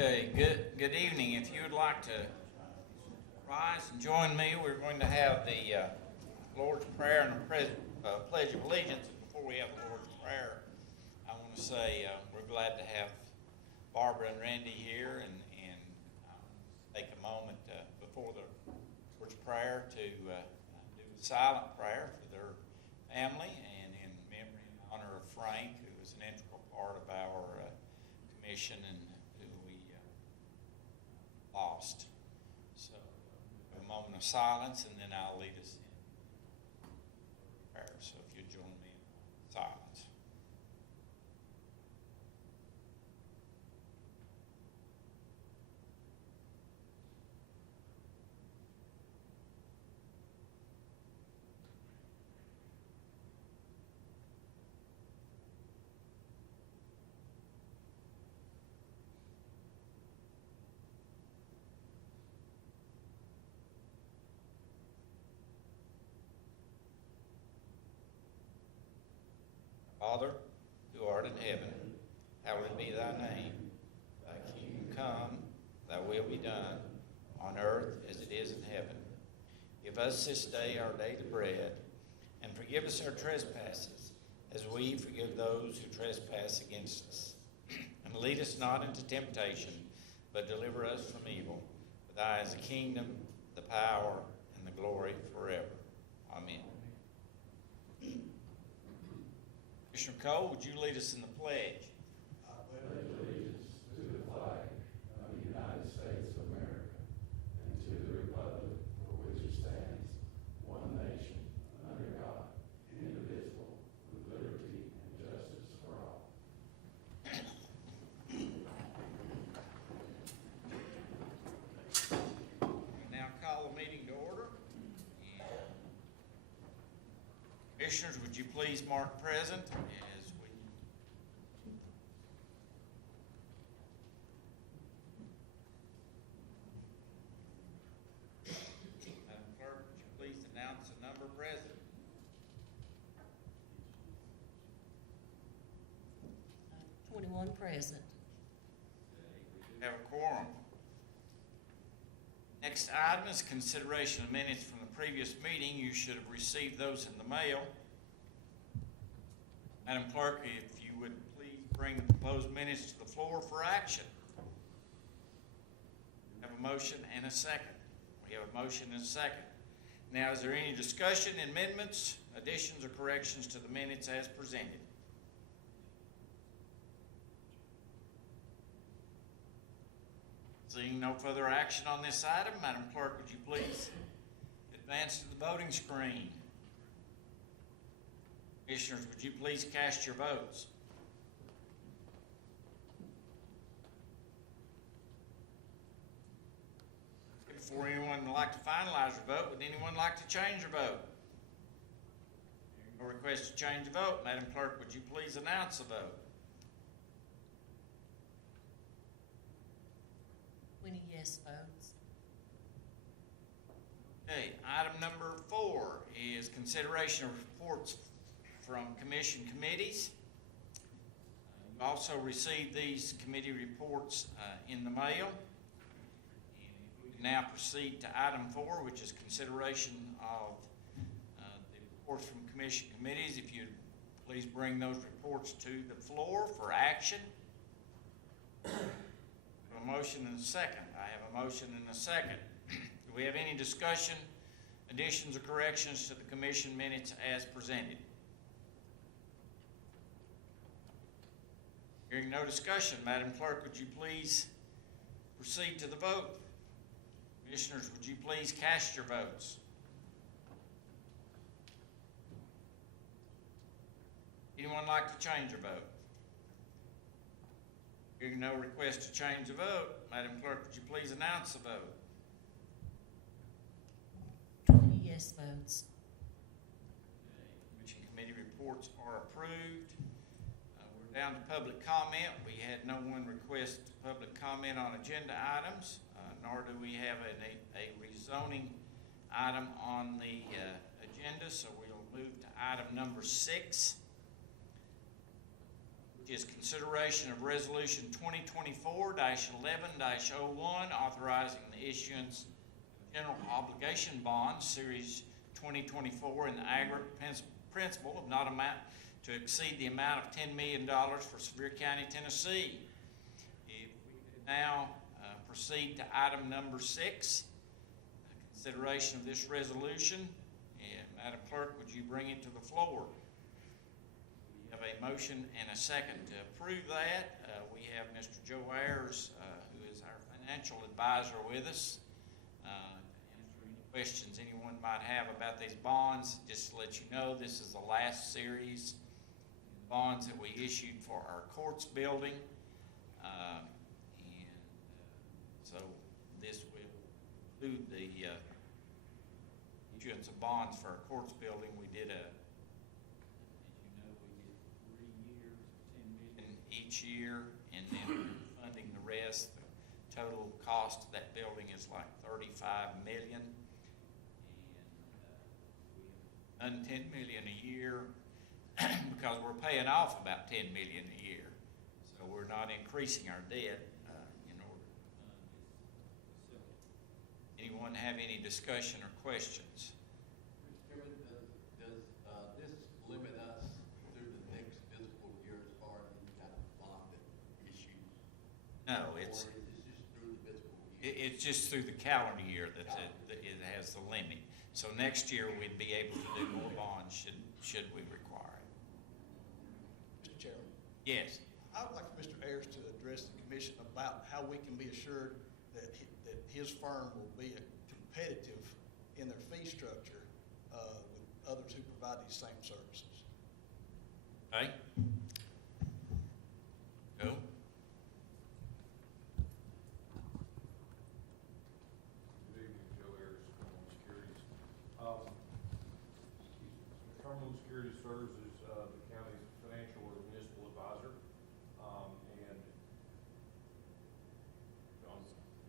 Okay, good evening. If you would like to rise and join me, we're going to have the Lord's Prayer and the Pledge of Allegiance. Before we have the Lord's Prayer, I want to say we're glad to have Barbara and Randy here and take a moment before the Lord's Prayer to do a silent prayer for their family and in memory and honor of Frank, who is an integral part of our commission and who we lost. So a moment of silence, and then I'll lead us in prayer. So if you'd join me in silence. Father, who art in heaven, hallowed be thy name. Thy kingdom come, thy will be done, on earth as it is in heaven. Give us this day our daily bread, and forgive us our trespasses, as we forgive those who trespass against us. And lead us not into temptation, but deliver us from evil. For thy is the kingdom, the power, and the glory forever. Amen. Commissioner Cole, would you lead us in the pledge? I pledge allegiance to the flag of the United States of America and to the republic for which it stands, one nation, under God, indivisible, with liberty and justice for all. We now call the meeting to order. And commissioners, would you please mark present as we Madam Clerk, would you please announce the number present? 21 present. We have a quorum. Next item is consideration of minutes from the previous meeting. You should have received those in the mail. Madam Clerk, if you would please bring the proposed minutes to the floor for action. We have a motion and a second. We have a motion and a second. Now, is there any discussion, amendments, additions, or corrections to the minutes as presented? Seeing no further action on this item, Madam Clerk, would you please advance to the voting screen? Commissioners, would you please cast your votes? Before anyone would like to finalize their vote, would anyone like to change their vote? No request to change the vote. Madam Clerk, would you please announce the vote? 20 yes votes. Okay, item number 4 is consideration of reports from commission committees. You've also received these committee reports in the mail. And we can now proceed to item 4, which is consideration of the reports from commission committees. If you'd please bring those reports to the floor for action. A motion and a second. I have a motion and a second. Do we have any discussion, additions, or corrections to the commission minutes as presented? Hearing no discussion, Madam Clerk, would you please proceed to the vote? Commissioners, would you please cast your votes? Anyone like to change their vote? Hearing no request to change the vote, Madam Clerk, would you please announce the vote? 20 yes votes. Commission committee reports are approved. We're down to public comment. We had no one request public comment on agenda items, nor do we have a rezoning item on the agenda, so we'll move to item number 6. which is consideration of Resolution 2024-11-01, authorizing the issuance of general obligation bonds, Series 2024, in the aggregate principal of not amount to exceed the amount of $10 million for Sevier County, Tennessee. If we could now proceed to item number 6, consideration of this resolution. And Madam Clerk, would you bring it to the floor? We have a motion and a second to approve that. We have Mr. Joe Ayers, who is our financial advisor, with us to answer any questions anyone might have about these bonds. Just to let you know, this is the last series of bonds that we issued for our courts building. So this will include the issuance of bonds for our courts building. We did we did 3 years, $10 million each year, and then funding the rest. The total cost of that building is like $35 million, and we have done $10 million a year because we're paying off about $10 million a year, so we're not increasing our debt in order to fund this facility. Anyone have any discussion or questions? Mr. Chairman, does this limit us through the next fiscal year as far as any kind of bond issues? No, Or it's is this just through the fiscal year? it's just through the calendar year that it has the limit. So next year we'd be able to do more bonds should we require it. Mr. Chairman, Yes. I would like for Mr. Ayers to address the commission about how we can be assured that his firm will be competitive in their fee structure with others who provide these same services. Okay. Go. Good evening, Joe Ayers, Cumberland Securities. Cumberland Securities serves as the county's financial or municipal advisor,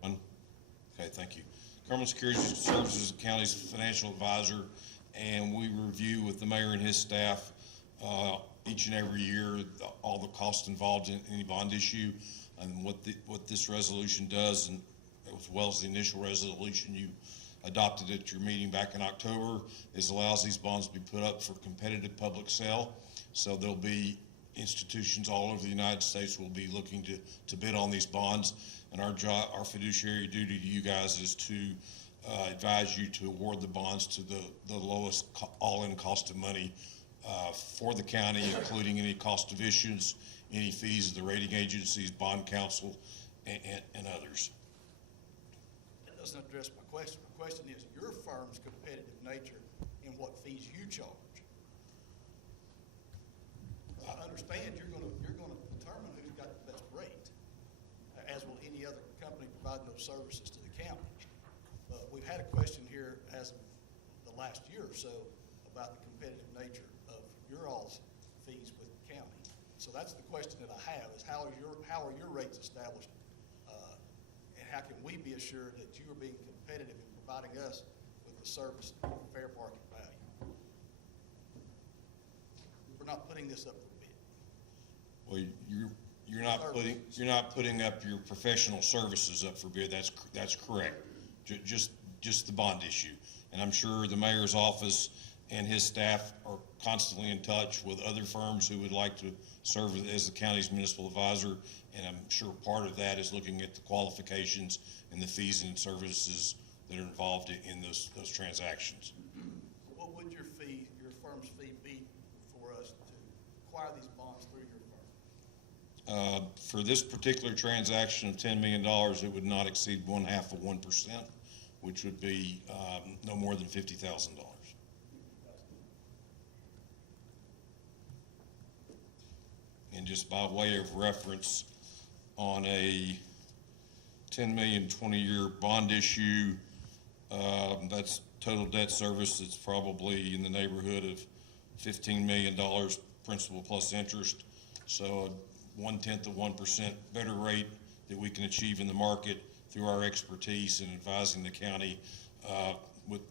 and Okay, thank you. Cumberland Securities serves as the county's financial advisor, and we review with the mayor and his staff each and every year all the costs involved in any bond issue, and what this resolution does, and as well as the initial resolution you adopted at your meeting back in October, is allows these bonds to be put up for competitive public sale. So there'll be institutions all over the United States will be looking to bid on these bonds, and our fiduciary duty to you guys is to advise you to award the bonds to the lowest all-in cost of money for the county, including any cost of issuance, any fees of the rating agencies, bond counsel, and others. That doesn't address my question. My question is your firm's competitive nature in what fees you charge. I understand you're going to determine who's got the best rate, as will any other company providing those services to the county. But we've had a question here as of the last year or so about the competitive nature of your all's fees with the county. So that's the question that I have: is how are your rates established, and how can we be assured that you are being competitive in providing us with the service at fair market value? We're not putting this up for bid. Well, you're not putting up your professional services up for bid. That's correct. Just the bond issue. And I'm sure the mayor's office and his staff are constantly in touch with other firms who would like to serve as the county's municipal advisor. And I'm sure part of that is looking at the qualifications and the fees and services that are involved in those transactions. What would your firm's fee be for us to acquire these bonds through your firm? For this particular transaction of $10 million, it would not exceed 0.5%, which would be no more than $50,000. And just by way of reference, on a $10 million 20-year bond issue, that's total debt service. It's probably in the neighborhood of $15 million principal plus interest. So 0.1% better rate that we can achieve in the market through our expertise in advising the county with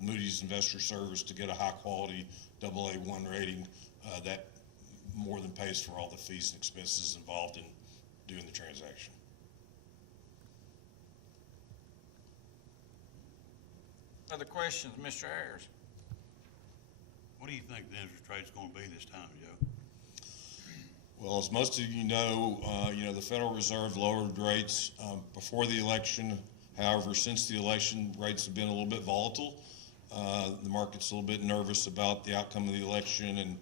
Moody's Investor Service to get a high quality AA1 rating. more than pays for all the fees and expenses involved in doing the transaction. Other questions, Mr. Ayers? What do you think the interest rate's gonna be this time, Joe? Well, as most of you know, the Federal Reserve lowered rates before the election. However, since the election, rates have been a little bit volatile. The market's a little bit nervous about the outcome of the election and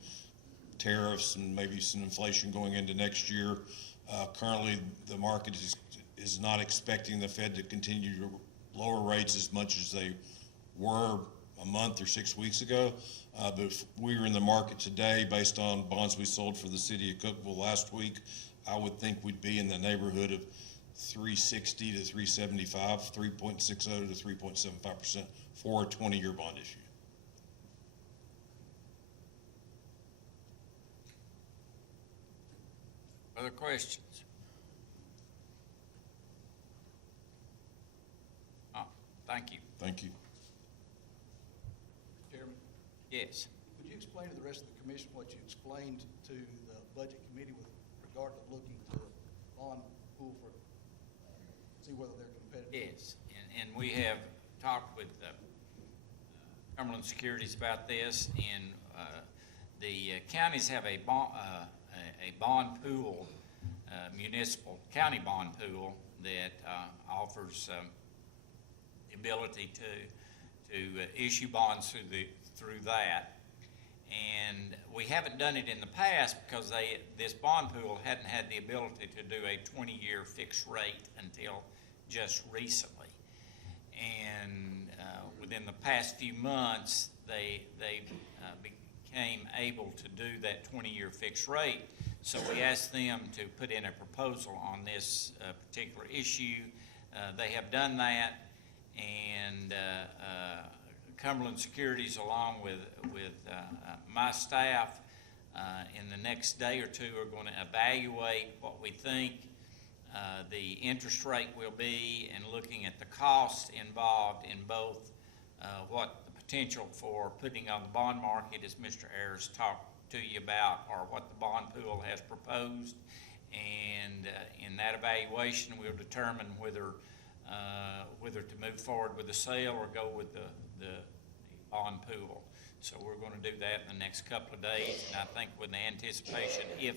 tariffs and maybe some inflation going into next year. Currently, the market is not expecting the Fed to continue to lower rates as much as they were a month or 6 weeks ago. But if we were in the market today, based on bonds we sold for the city of Cookeville last week, I would think we'd be in the neighborhood of 360 to 375, 3.60 to 3.75% for a 20-year bond issue. Other questions? Thank you. Thank you. Chairman, Yes. could you explain to the rest of the commission what you explained to the budget committee with regard to looking to the bond pool for, see whether they're competitive? Yes, and we have talked with Cumberland Securities about this, and the counties have a bond pool, municipal county bond pool that offers the ability to issue bonds through that. And we haven't done it in the past because this bond pool hadn't had the ability to do a 20-year fixed rate until just recently. And within the past few months, they became able to do that 20-year fixed rate. So we asked them to put in a proposal on this particular issue. They have done that, and Cumberland Securities, along with my staff, in the next day or two are going to evaluate what we think the interest rate will be, and looking at the costs involved in both what the potential for putting on the bond market, as Mr. Ayers talked to you about, or what the bond pool has proposed. And in that evaluation, we'll determine whether to move forward with the sale or go with the bond pool. So we're going to do that in the next couple of days, and I think with the anticipation, if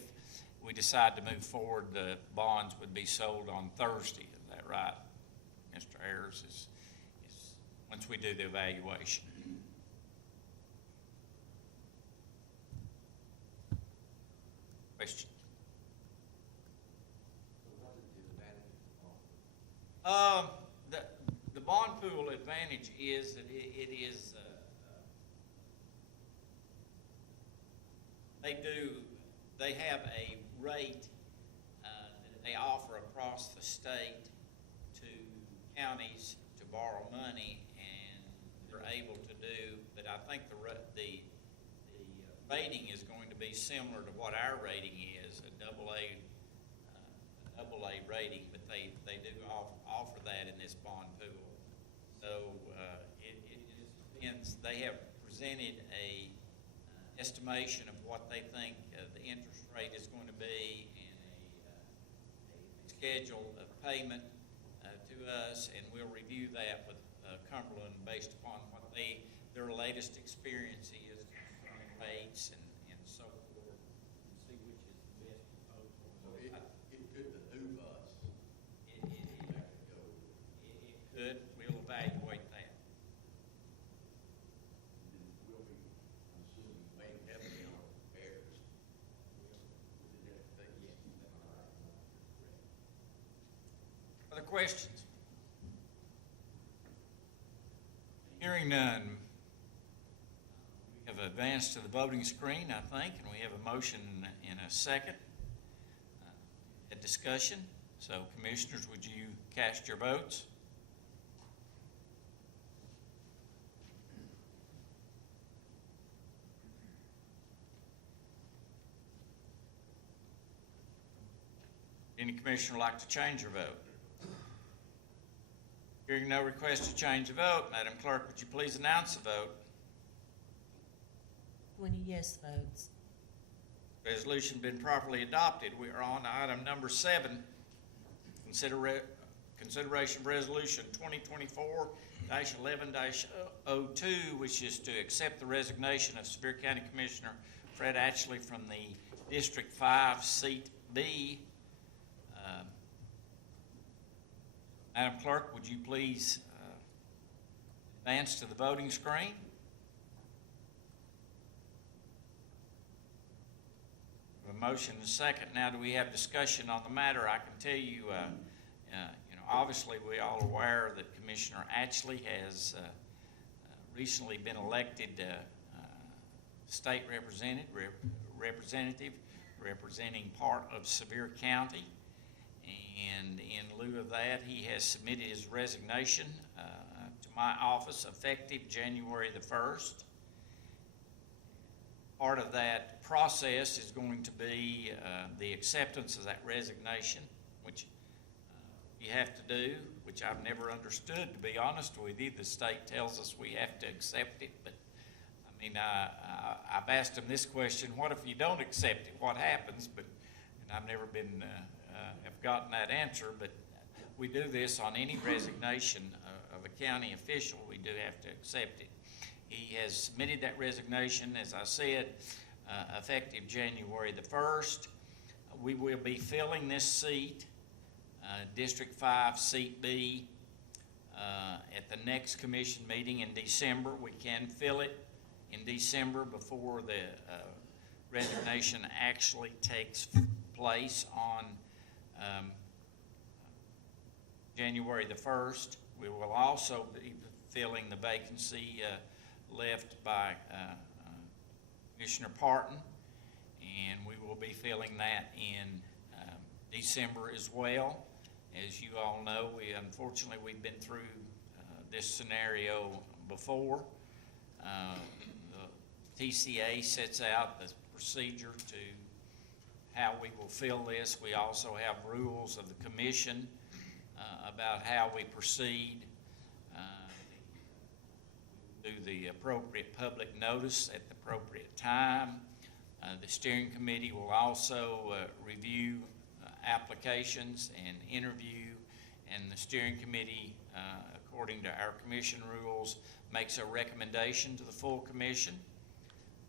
we decide to move forward, the bonds would be sold on Thursday. Is that right, Mr. Ayers? Is once we do the evaluation. Question? The bond pool advantage is that it is they have a rate that they offer across the state to counties to borrow money, and they're able to do. But I think the rating is going to be similar to what our rating is, a double A rating, but they do offer that in this bond pool. So it just depends. They have presented a estimation of what they think the interest rate is going to be, and a schedule of payment to us, and we'll review that with Cumberland based upon what their latest experience is concerning rates and so forth, and see which is the best proposal. So it could behoove us It to make it go. could. We'll evaluate that. And then we'll be, I'm assuming, made heavily on repairs. Other questions? Hearing none. We have advanced to the voting screen, I think, and we have a motion in a second. A discussion. So, commissioners, would you cast your votes? Any commissioner like to change your vote? Hearing no request to change the vote, Madam Clerk, would you please announce the vote? 20 yes votes. Resolution been properly adopted. We are on to item number 7. Consideration of resolution 2024-11-02, which is to accept the resignation of Sevier County Commissioner Fred Atchley from the District 5 Seat B. Madam Clerk, would you please advance to the voting screen? A motion and a second. Now, do we have discussion on the matter? I can tell you, obviously, we all aware that Commissioner Atchley has recently been elected state representative representing part of Sevier County. And in lieu of that, he has submitted his resignation to my office effective January the 1st. Part of that process is going to be the acceptance of that resignation, which you have to do, which I've never understood, to be honest with you. The state tells us we have to accept it, but I mean, I've asked him this question: what if you don't accept it? What happens? And I've never been have gotten that answer. But we do this on any resignation of a county official. We do have to accept it. He has submitted that resignation, as I said, effective January the 1st. We will be filling this seat, District 5, Seat B, at the next commission meeting in December. We can fill it in December before the resignation actually takes place on January the 1st. We will also be filling the vacancy left by Commissioner Parton, and we will be filling that in December as well. As you all know, unfortunately we've been through this scenario before. The TCA sets out the procedure to how we will fill this. We also have rules of the commission about how we proceed. Do the appropriate public notice at the appropriate time. The steering committee will also review applications and interview, and the steering committee, according to our commission rules, makes a recommendation to the full commission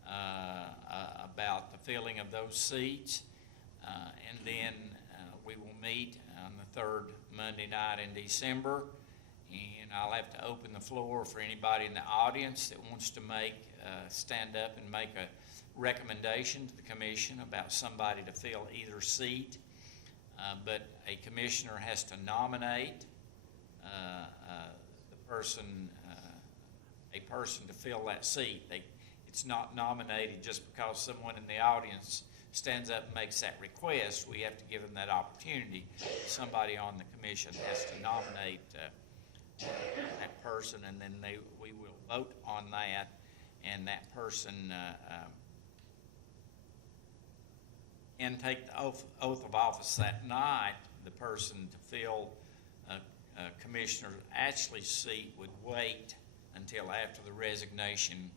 about the filling of those seats, and then we will meet on the 3rd Monday night in December. And I'll have to open the floor for anybody in the audience that wants to stand up and make a recommendation to the commission about somebody to fill either seat. But a commissioner has to nominate a person to fill that seat. It's not nominated just because someone in the audience stands up and makes that request. We have to give them that opportunity. Somebody on the commission has to nominate that person, and then we will vote on that, and that person can take the oath of office that night. The person to fill Commissioner Atchley's seat would wait until after the resignation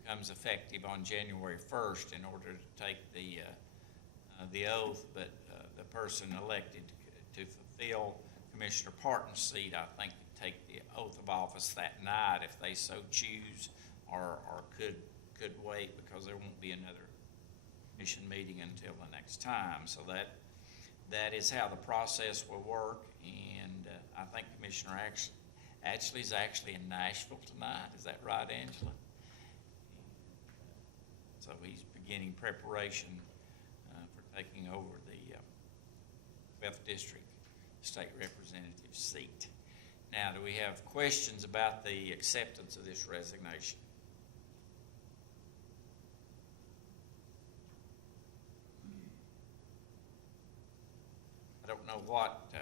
becomes effective on January 1st in order to take the oath, but the person elected to fulfill Commissioner Parton's seat, I think, take the oath of office that night if they so choose, or could wait, because there won't be another commission meeting until the next time. So that is how the process will work. And I think Commissioner Atchley is actually in Nashville tonight. Is that right, Angela? So he's beginning preparation for taking over the 12th District State Representative seat. Now, do we have questions about the acceptance of this resignation? I don't know what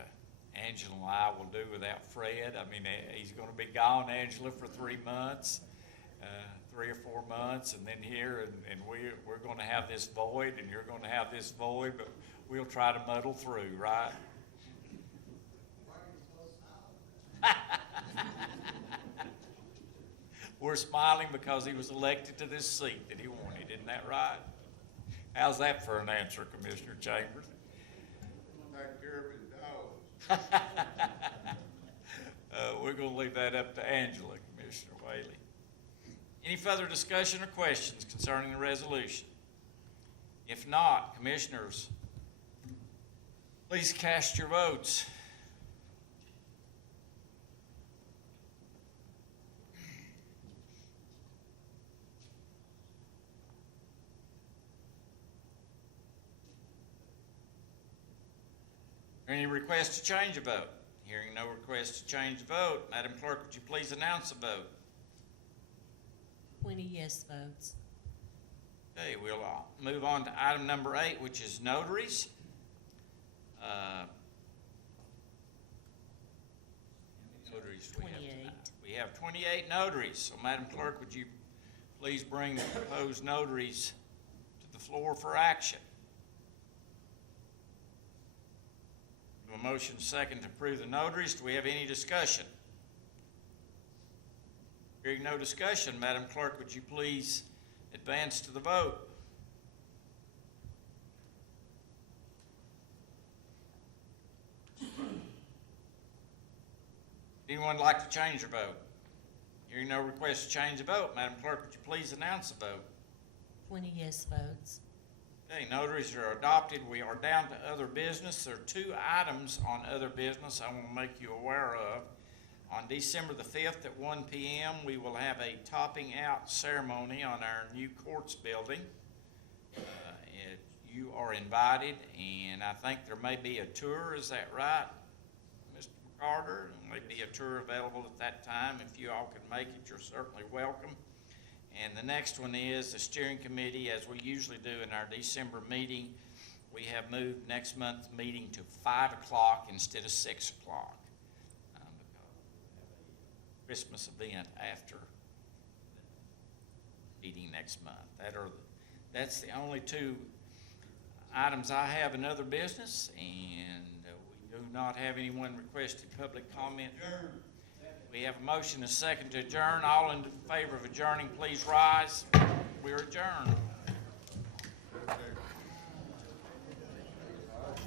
Angela and I will do without Fred. I mean, he's going to be gone, Angela, for 3 months, 3 or 4 months, and then here, and we're going to have this void, and you're going to have this void, but we'll try to muddle through, right? We're smiling because he was elected to this seat that he wanted. Isn't that right? How's that for an answer, Commissioner Chambers? Take care of his dogs. We're gonna leave that up to Angela, Commissioner Whaley. Any further discussion or questions concerning the resolution? If not, Commissioners, please cast your votes. Any requests to change a vote? Hearing no requests to change the vote, Madam Clerk, would you please announce the vote? 20 yes votes. Okay, we'll move on to item number 8, which is notaries. Notaries do we have tonight? 28. We have 28 notaries, so Madam Clerk, would you please bring the proposed notaries to the floor for action? A motion second to approve the notaries. Do we have any discussion? Hearing no discussion, Madam Clerk, would you please advance to the vote? Anyone like to change their vote? Hearing no request to change the vote, Madam Clerk, would you please announce the vote? 20 yes votes. Okay, notaries are adopted. We are down to other business. There are 2 items on other business I want to make you aware of. On December the 5th at 1 p.m., we will have a topping out ceremony on our new courts building. You are invited, and I think there may be a tour. Is that right, Mr. Carter? There may be a tour available at that time. If you all can make it, you're certainly welcome. And the next one is the steering committee, as we usually do in our December meeting. We have moved next month's meeting to 5 o'clock instead of 6 o'clock. Because we have a Christmas event after the meeting next month. That's the only 2 items I have in other business, and we do not have anyone requested public comment. We have a motion and a second to adjourn. All in favor of adjourning, please rise. We are adjourned.